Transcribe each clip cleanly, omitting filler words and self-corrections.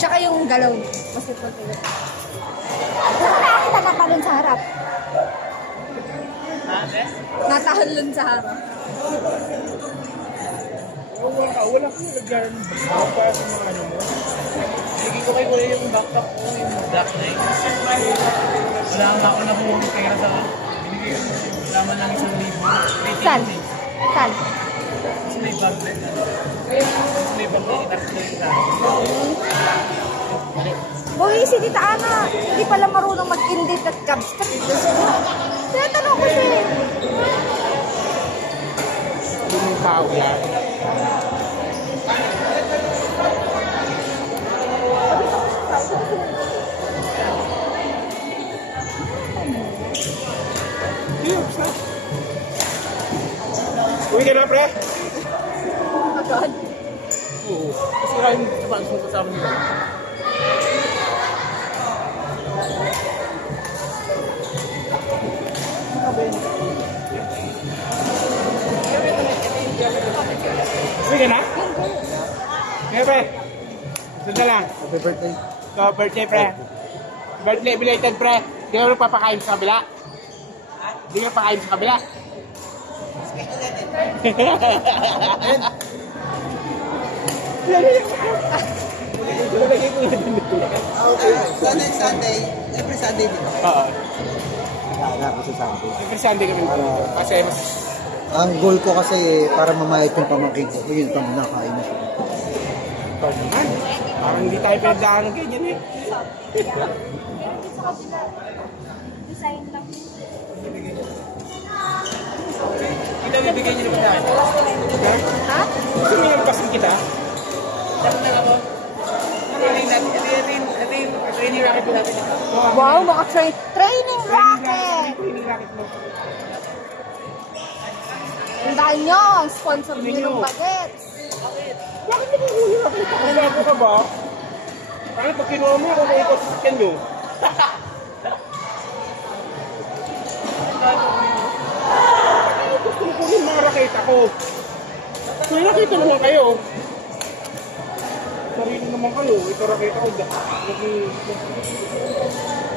Tsaka yung galaw. Kasi pagkakas. Nakakita natalon sa harap. Natalon sa harap. Wala ko nagyan. Para sa mga ano mo. Sige ko kayo wala yung backpack ko. Yung black na yun. Wala ako na buong pera sa wala man lang 1,000. Saan? Saan? Kasi may bag na yun. May bag na itarap na yun. Boy, si Tita Ana, hindi pala marunong mag-indit at capstone. Tinatanong ko siya. Yung tao yan. Uwi ka na, pre? Agad? Oo. Kasi wala yung sabang mo kasama nila. Uwi ka na? Ngayon, pre. Sundan lang. Happy birthday. So, birthday, pre. Birthday belated, pre. Di ka rin papakain sa kabila? Di ka papakain sa kabila? Sunday, every Sunday dito. Oo. Wala ako sa Sunday. Every Sunday kami dito. Kasi mas... Ang goal ko kasi para mamayat yung pamangkin ko. Yun, ito muna, kain na siya. Ito naman. Parang hindi tayo pinagdaan ng ganyan eh. Design lang. Kita bibigyan niyo naman tayo. Ha? Gusto mo yung pasin kita? Dapat na ako. Training racket po natin. Wow, training racket! Training racket mo. Tandaan nyo, sponsor nyo ng bagets. Bakit hindi ko yung nakita? Kung ka ba? Parang pag kinuha mo, kung may ecosystem nyo. Gusto ko yung mga raketa ko. May nakita naman kayo. Sarili naman kayo. Ito raketa ko.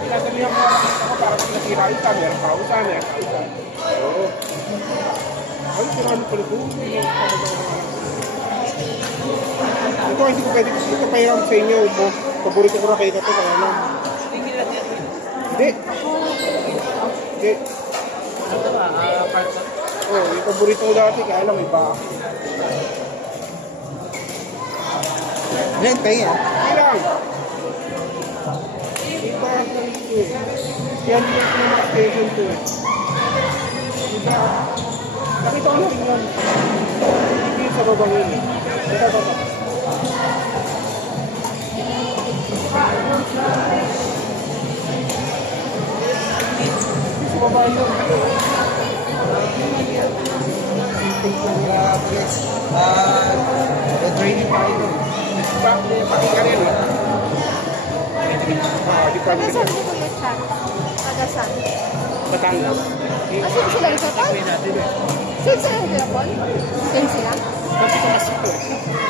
Pinadalihan mo raketa ko para pinasira yung camera. Pausa, meron pausa. Oo. Ay, siraan pala ito. Ito hindi ko pwede. Ito pahiram sa inyo. Paborito ko raketa ito. Kaya lang. Hindi. Hindi. Ano ba? Part ba? Oh, yung paborito ko dati, kaya lang iba. Yan, tayo yan. Kaya lang. Iba lang ito eh. Kaya hindi ko na mga-station to eh. Iba. Nakita ko na rin yun. Hindi sa babang yun eh. Ito, ito. Sa babang yun. The training pa ito. Bakit ka rin eh. Di pa rin. Taga-san mo kuya siya? Taga-san? Batangas. Asin sila ito, Paul? Saan sila sila, Paul? Saan sila? Kasi sa Masito eh.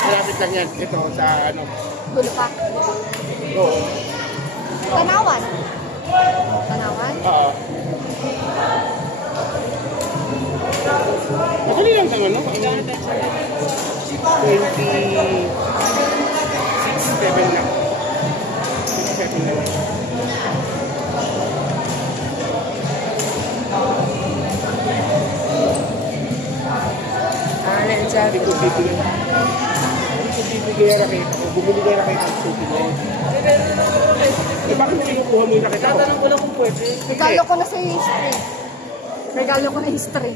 Malapit lang yan. Ito sa ano. Dulo pa. Oo. Tanawan? Tanawan? Oo. Madali lang tang ano? 26-7 lang. 6-7 lang. Hindi ko bibigyan. Hindi ko bibigyan raketa ko. Bumili ka raketa ko sa mo. Eh bakit mo kinukuha mo yung raketa ko? Tatanong ko lang kung pwede. Regalo ko na sa iyo yung string. Regalo ko na yung string.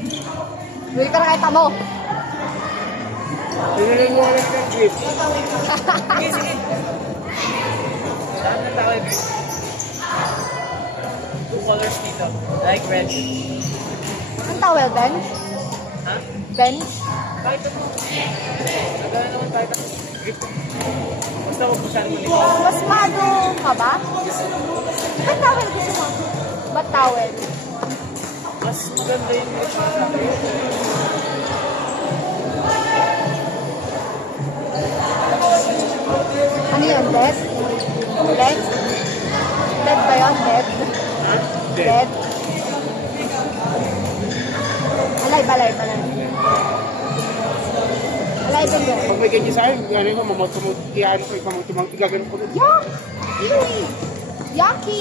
Bili ka na kahit mo. Pinilin mo lang ng gift. Sige, sige. Saan na tawag? 2 colors dito. Like red. Ang towel, bench? Ha? Bench? Kahit ako. Nagana naman kahit ako. Basta huwag mo saan mo nito. Mas mado ka ba? Ba't towel gusto mo? Ba't towel? Mas maganda yung picture. ulit. Balay. Balay din doon. Pag may ganyan sa'yo, ano yung mamagkamag-iyan ko, igaganon ko. Yucky! Yucky!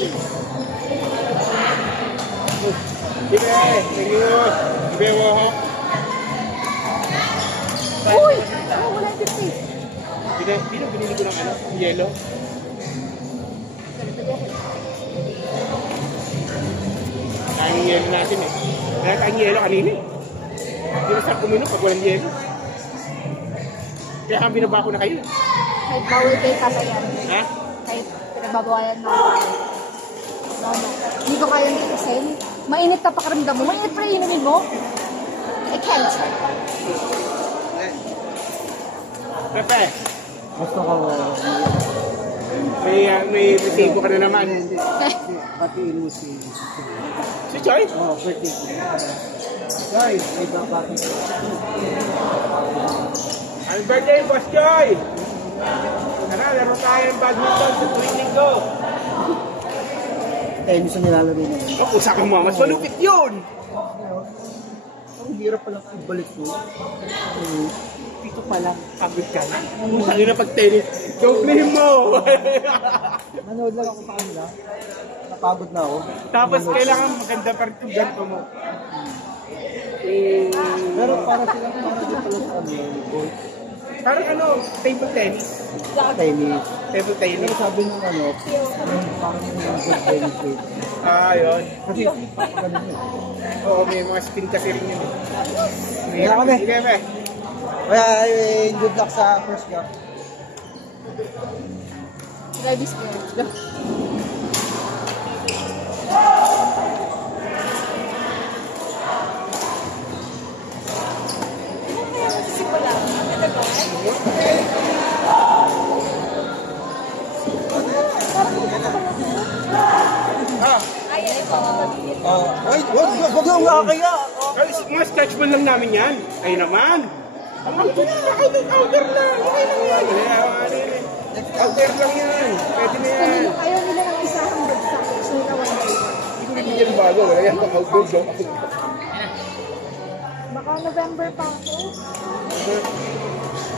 Ibe mo ho. Uy! Oh, wala yung 50. Binili ko ng ano, yellow. Ang yellow natin eh. Kaya ang yellow kanina eh. Hindi na sa kuminom pag walang yellow. Kaya kang binaba ko na kayo. Kahit bawal kayo kasayan. Ha? Kahit pinagbabawalan mo. No. Hindi ko kaya nitisin. Mainit ka pakaramdam mo. Mainit pa rin inumin mo. I can't. Pepe, Gusto ko, may resibo ka na naman. pati ilusi. Si Choy? Oo, birthday ko. Guys, may babati. Happy birthday, Boss Choy! Tara, laro tayo ng badminton sa tuwing linggo. Tennis ang nilalagay na yun. Usa ka mo, mas malupit yun! Ang hirap palang ibalik ko. Dito pa lang, kabit ka na. Sabi na pag tennis, gawin mo! Manood lang ako sa kanila. Napagod na ako. Tapos kailangan maganda pa rin yung ganito mo. Pero para sila, para di pala sa ano, Parang ano, table tennis. tennis. Table Pero tennis. sabi nung ano, yung parang yung good tennis rate. Ah, yun. Kasi, ganun yun. Oo, may mga spin kasi rin yun. Kaya kami. Sige, be. Kaya, good luck sa first game. Drive is good. Ah, Ay, wag yung kaya. ay, mga stretch ball lang namin yan. Ay naman. Ang outer lang. Okay lang yan. Outer lang yan. Pwede na yan. Ayaw nila ng isang bagsak. So, nawan nila. Hindi ko bibigyan bago. Wala yan pang outdoor daw. Baka November pa ako.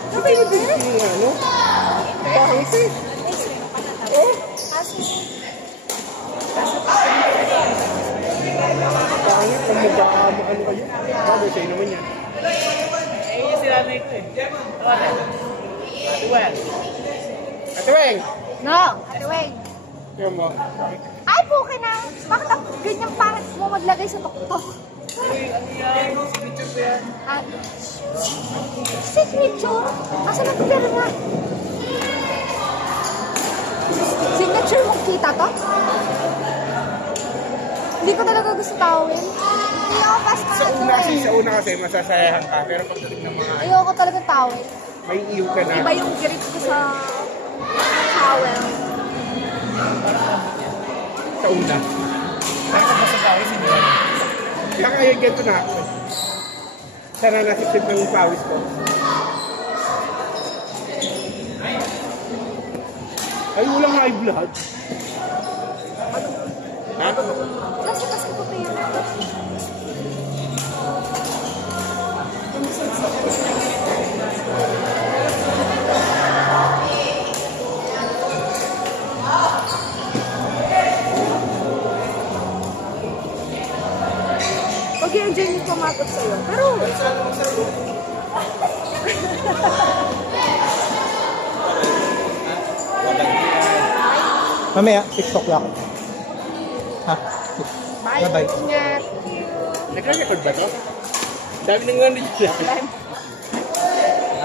Sabi mo din yung ano? Pangit eh. Eh? Pangit. Kung magkakaano kayo. Bagay sa'yo naman yan. Eh, yung sinanay ko eh. Tawala. Atuwel. Ate Weng! No! Ate Weng. Yan mo. Ay, pukin na. Bakit ang ganyang pangit mo maglagay sa tuktok? Uy, ano yan? Signature ko yan. Ah, signature? Asa na pera nga? Signature mong kita to? Hindi ko talaga gusto tawin. Hindi ako pass Sa una kasi masasayahan ka. Pero pagdating ng mga Ayoko talaga tawin. may iyo ka na. Iba yung grip ko sa towel. Sa una. Bakit ba sa tao? Hindi ba? Kaya kaya ganito na ako. Sana nasipsip na yung pawis ko. Ay, walang high blood. Ha? Kasi ko pera. Pag i-enjoy niyo pumatot sa'yo. Pero, Mamaya, 6 o'clock. Ha? bye. Bye-bye. Ingat. Nagre-record ba to? Dami nang nga nila.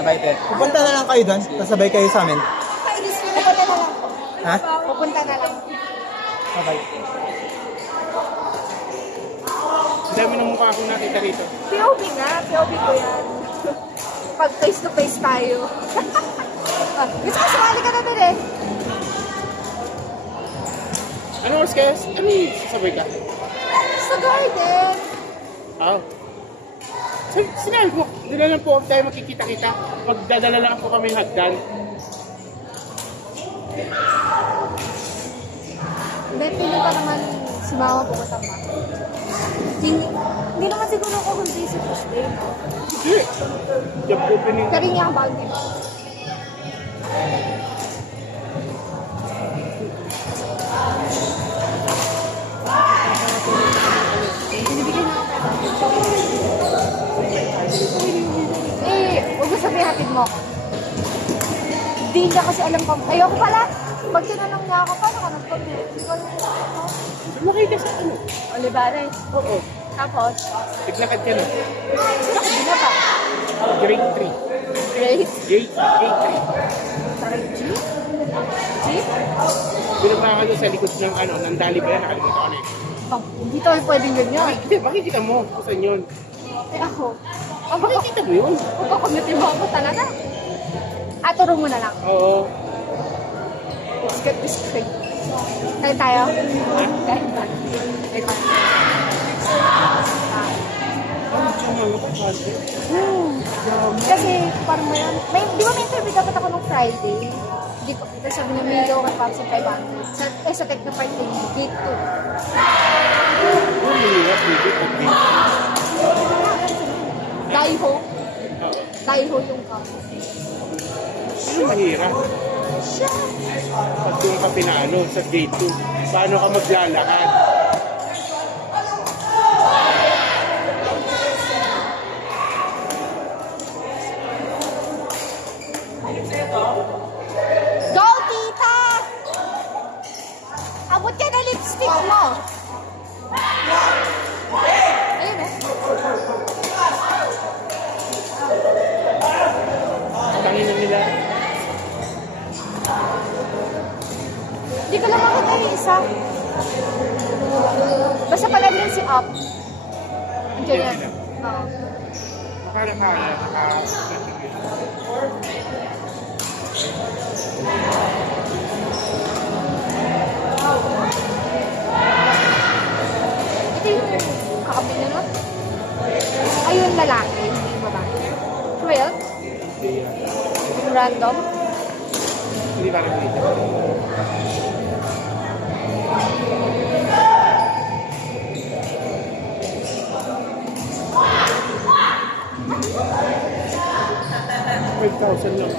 Bye, Pet. Pupunta na lang kayo doon, sasabay kayo sa amin. Pupunta na lang. Ha? Pupunta na lang. Bye-bye. Dami ng mukha akong nakita rito. POV nga. POV ko yan. Pag face to face tayo. Gusto ko sumali ka na din eh. Ano oras kaya? Ano yung sasabay ka? Sa garden. Oh. Sinabi ko, hindi na lang po tayo makikita-kita. Magdadala lang po kami hagdan. Hindi, piling pa naman si Si mama pupunta pa. Hindi naman siguro ako hindi si Tuesday, no? Hindi. Job opening. Pero hindi ako bago dito. Binibigyan na ako. Huwag mo sabihin hatid mo. Hindi niya kasi alam pa. Ayoko pala. Pag tinanong niya ako, paano ka nagpapit? Hindi ko alam kung ano. Sumakay ka sa ano? Olivares. Oo. Tapos, Naglakad ka na. hindi na pa. Grade 3. Great. Grade 3. Jeep? Jeep? Pinapaka doon sa likod ng ano, ng dali ba yan? Nakalimutan ko na eh. Hindi tayo pwedeng ganyan. Hindi, makikita mo. Saan yun? Eh ako. Makikita mo yun. Magpapagutin mo ako talaga. Turo mo na lang. Oo. Biscuit, biscuit. Kain tayo? Kain tayo. Kain tayo. Kasi parang di ba may interview dapat ako nung Friday? Hindi ko, ito sabi na may daw kay Pops 500. Sa Technopart din, gate 2. Mahirap, baby. Daiho. Daiho yung car. Ano mahirap? Pag doon ka pinano sa gate 2, paano ka maglalakad? Go, tita! Abot ka na lipstick mo. Ayun eh. Tangin na nila. Hindi ko lang makita yung isa. Basta pala din si Up. Andiyan yan. Oo. Nakala-kala. Ito yung kakabit na nun. Ayun, lalaki. Hindi yung babae. Well, yung random. Hindi ba rin dito? $5,000 lang.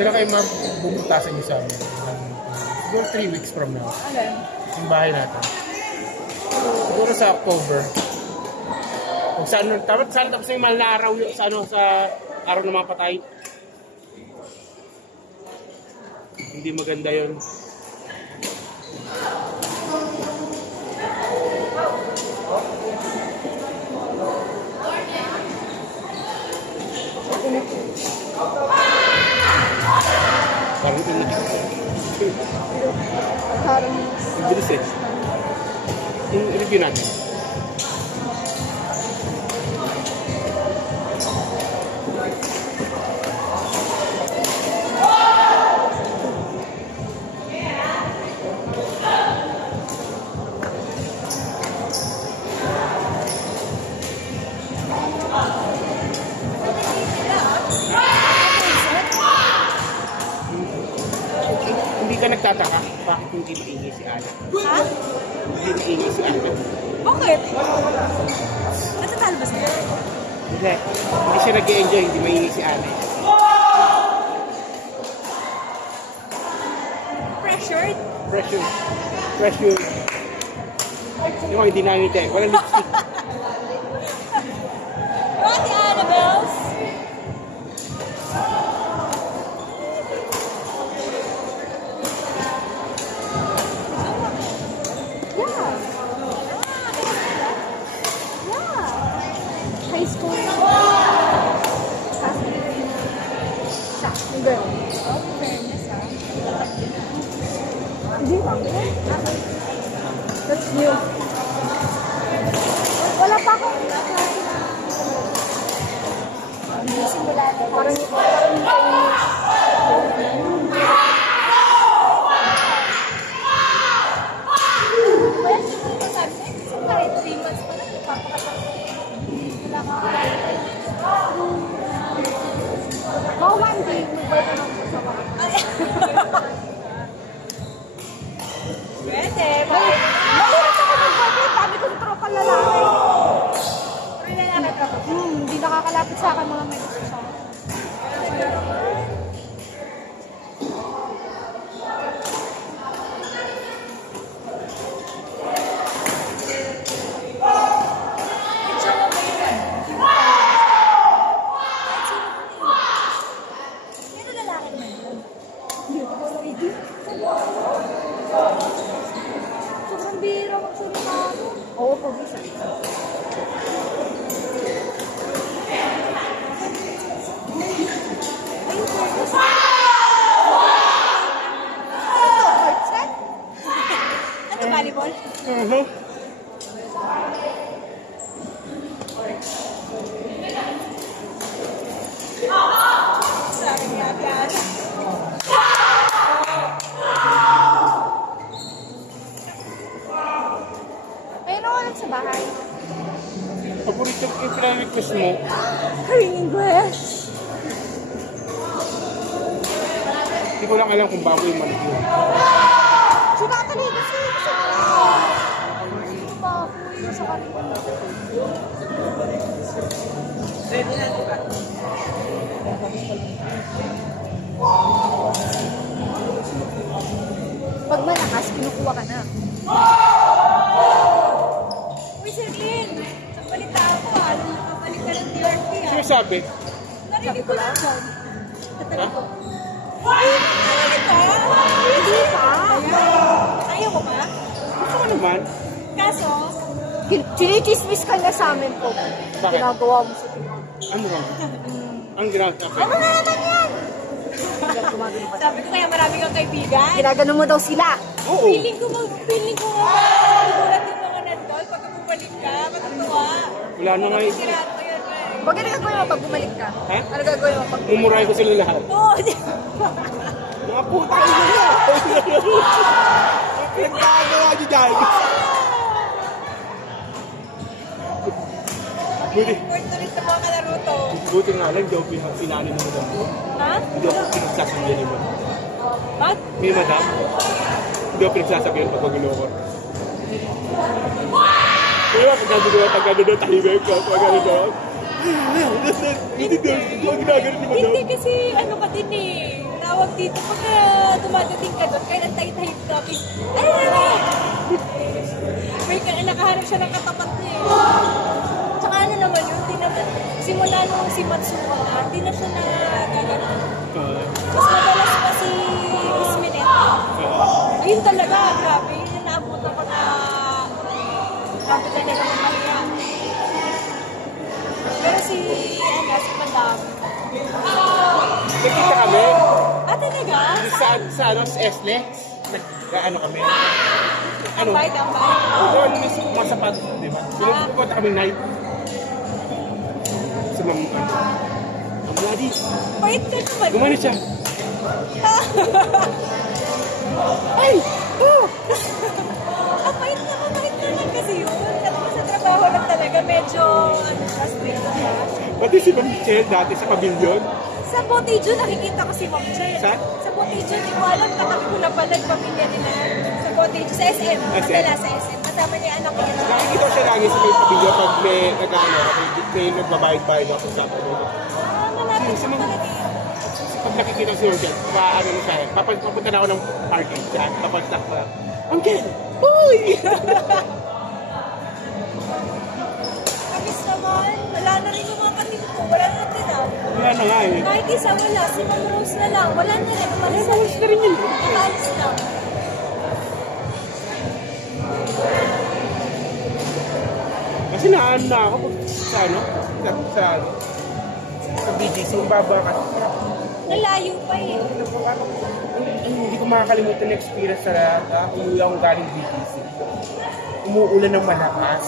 Kailan kayo ma'am, bubutasan niyo sa amin? Siguro 3 weeks from now. Alin? Yung bahay natin. Siguro sa October. Kung saan, saan tapos na yung mahal na araw sa, ano, sa araw ng mga patay. Hindi maganda yun. Parang ito na. Parang Ang bilis eh. Yung review natin. Hindi ka nagtataka bakit hindi maingay si Alan? Ha? Hindi maingay si Alan. Bakit? Natatalbas na yun? Hindi. Hindi siya nag-enjoy, hindi maingay si Alan. Pressured? Pressure. Pressure. Yung mga hindi nangiti. Walang lipstick. What the Annabelles? High school. Siya, yung girl. Oh, fairness ah. Hindi ba? That's new. Wala pa akong hindi simulado. Parang well, siguro sabi niya, kasi kahit 3 months pa lang, ipapakatak. Wala ka. Oh, one day, mag-birthday na ako sa mga. Pwede. Mahirap ako mag-birthday. Sabi ko sa tropa lalaki. Pero lalaki ako. Hindi nakakalapit sa akin mga may gusto siya. Sobrang bira magsalita ako. Oo, pag-isa. Ayun, pag-isa. Court set? Ano, volleyball? Sabi niya, yan. Ayun ako lang sa bahay. Paborito yung pinag-request mo. Karing English. Hindi ko lang alam kung bago yung manicure. Sinatali kasi sa baboy sa kanila. Ready na, di ba? Pag malakas, kinukuha ka na. Uy, Sir Glenn! Sa balita ako, nakabalik ka ng DRT Sino sabi? Narinig ko lang. Ha? Narinig ka? Hindi pa. Ayaw mo ba? Gusto ko naman. Kaso, chinichismis ka na sa amin po. Bakit? Ginagawa mo sa tingin. Ano wrong? Ang ginagawa sa akin. Ano na naman yan? Sabi ko kaya marami kang kaibigan. Ginagano mo daw sila. Oo. Feeling ko magugulat yung mga nandun pag bumalik ka. Matutuwa. Wala na nga eh. Siraan mo yun. Huwag ano gagawin mo pag bumalik ka? Ha? Ano gagawin mo pag Mumuray ko sila lahat. Oo. Mga puta kayo nila. Nagkagawa niyo dyan. Buti. First ulit sa mga kalaro to. Buti nga lang, hindi ako pinali mo madam ko. Ha? Hindi ako pinagsasabihan ni madam. What? May madam? Hindi ako pinagsasabihan pag magulo ko. Kaya pagkagano doon, tahimik ko. Pagkagano doon. Hindi doon. Huwag ginagano ni madam. Hindi kasi ano ka din eh. tawag dito, pagka dumadating ka doon, kaya nantay-tayo namin, ay! May nakaharap siya ng katapat niya eh. Tsaka ano naman yun, simula nung si Matsuo na, hindi na siya nagagano. Mas madalas pa si Miss Mineta. Ayun talaga, grabe. Yun yung naabutan ko na grabe talaga mahiya. Pero si Madam. Nakita kami. Ah, talaga? Sa SLEX. Nag-ano kami. Ano? Tambay. Doon mismo mga sapatos, di ba? Pupunta kami night. Sa mga ang bloody. Pait ka naman. Gumano siya. Ay! Oh! Ang pait naman kasi yun. Sa trabaho lang talaga, medyo frustrated siya. Pati si Ma'am Michelle dati sa Pavilion. Sa Botejo, nakikita ko si Ma'am Chen. Sa Botejo, hindi ko alam, katabi ko na pala yung pamilya nila. Sa Botejo, sa SM. Madala sa SM. Kasama niya anak ko yun. Nakikita ko siya lagi sa may Pavilion pag may nagbabayad-bayad ako sa Pavilion. Malapit siya pala dito. Pag nakikita si Urgent, paano na siya, papunta na ako ng parking siya, tapos ako, Uncle! Uy! Kapis naman, wala na rin yung mga kapit ko. Wala na din ah. Wala na nga eh. Kahit isa wala, si Ma'am Rose na lang. Wala na rin. Umalis na rin yun. Nakalis na. Kasi naan na ako sa ano, sa BGC, yung baba kasi. Nalayo pa eh. Hindi ko makakalimutan na experience sa lahat. Umuwi akong galing BGC. Umuulan ng malakas.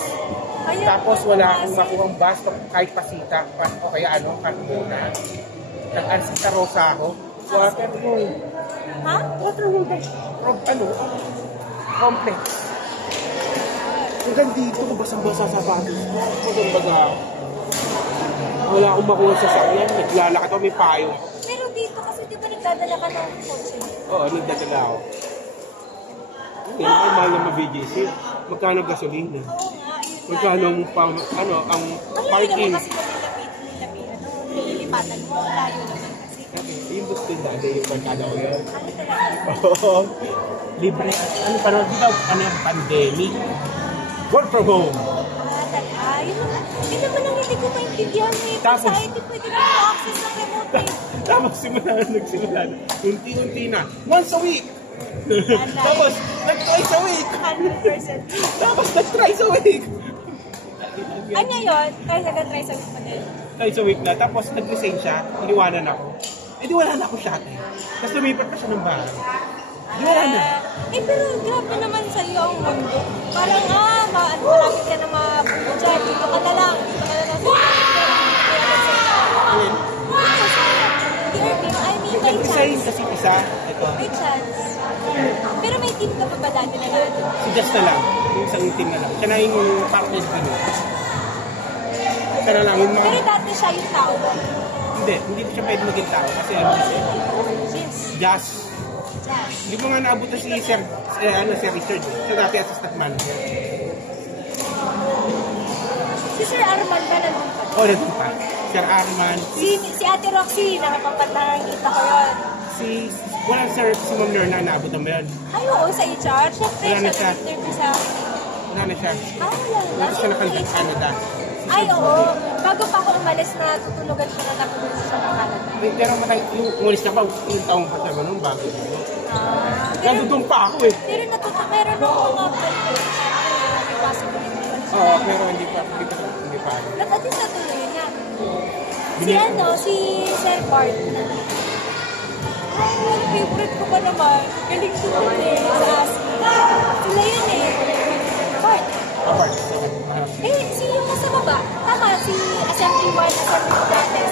Ayun, Tapos wala akong makuhang bus kahit pasita o kaya ano, Carmona. Nag-Arsita Rosa ako. Waterboy. Ha? Waterboy. Ano? Complex. Hanggang dito, basang-basa sa batis. Basang-basa ako. Wala akong makuha sa sakyan. Naglalakad ako, may payong. Pero dito kasi di ba nagdadala ka ng kotse? Oo, nagdadala ako. Hindi naman mahal na ma-BGC. Magkano gasolina? Oo nga, yun Magkano ang ang Ang layo parking? naman kasi nililipatan mo. Layo naman kasi. Yung gusto dati yung barkada ko yun. Ano talaga? Oo. Libre. Ano pa rin? Di ba ano yung pandemic? Work from home. Yun naman ang hindi ko maintindihan eh. Tapos- Sa hindi pwede na access ng remote eh. Tapos nagsimula na. Unti-unti na. Once a week. Tapos nag-twice a week. 100%. Tapos nag-thrice a week. Ano yun? Kaya nag-try sa mo din. Twice a week na. Tapos nag-resign siya. Iniwanan ako. Eh di wala na ako siya. Tapos lumipat pa siya ng bahay. Di wala na. Pero grabe naman sa iyo ang mundo. Parang marami ka na mabuo dyan. Dito ka na lang. Dito ka na lang. Ayun. I mean, may Nag-resign chance. kasi isa. Ito. May chance. Pero may team ka pa ba dati na natin? Si Just na lang. Yung isang team na lang. Siya na yung partner ko. Siya na lang. Yung mga... Pero dati siya yung tao. Hindi ko siya pwede maging tao. Kasi ano kasi. Yes. Just. Yes. Hindi ko nga naabutan si Sir Richard. Siya dati assistant manager. Si Sir Arman ba nandun pa? Oo, nandun pa. Sir Arman. Si Ate Roxy, nakapapatangita ko yun. Walang Sir si Ma'am Lorna naabutan mo yun. Ay, oo, sa HR. Siyempre, Wala na siya siya. nag-interview sa akin. Wala na siya. Wala na. Wala siya nakalagay sa Canada. Ay, oo. Bago pa ako umalis na tutulugan ko na nakulit sa Canada. Pero yung umalis na pa, yung taong pa siya ganun bago. Nandun pa ako eh. Pero meron ako mga pwede. May possibility. Oo, pero hindi pa. At least natuloy niya. Si Sir Bart na. Ay, favorite ko pa naman. Galing doon eh, sa ASCII. Sila yun eh. Bart. Apart. Si yung nasa baba. Tama, si Assembly 1, Assembly 2 natin.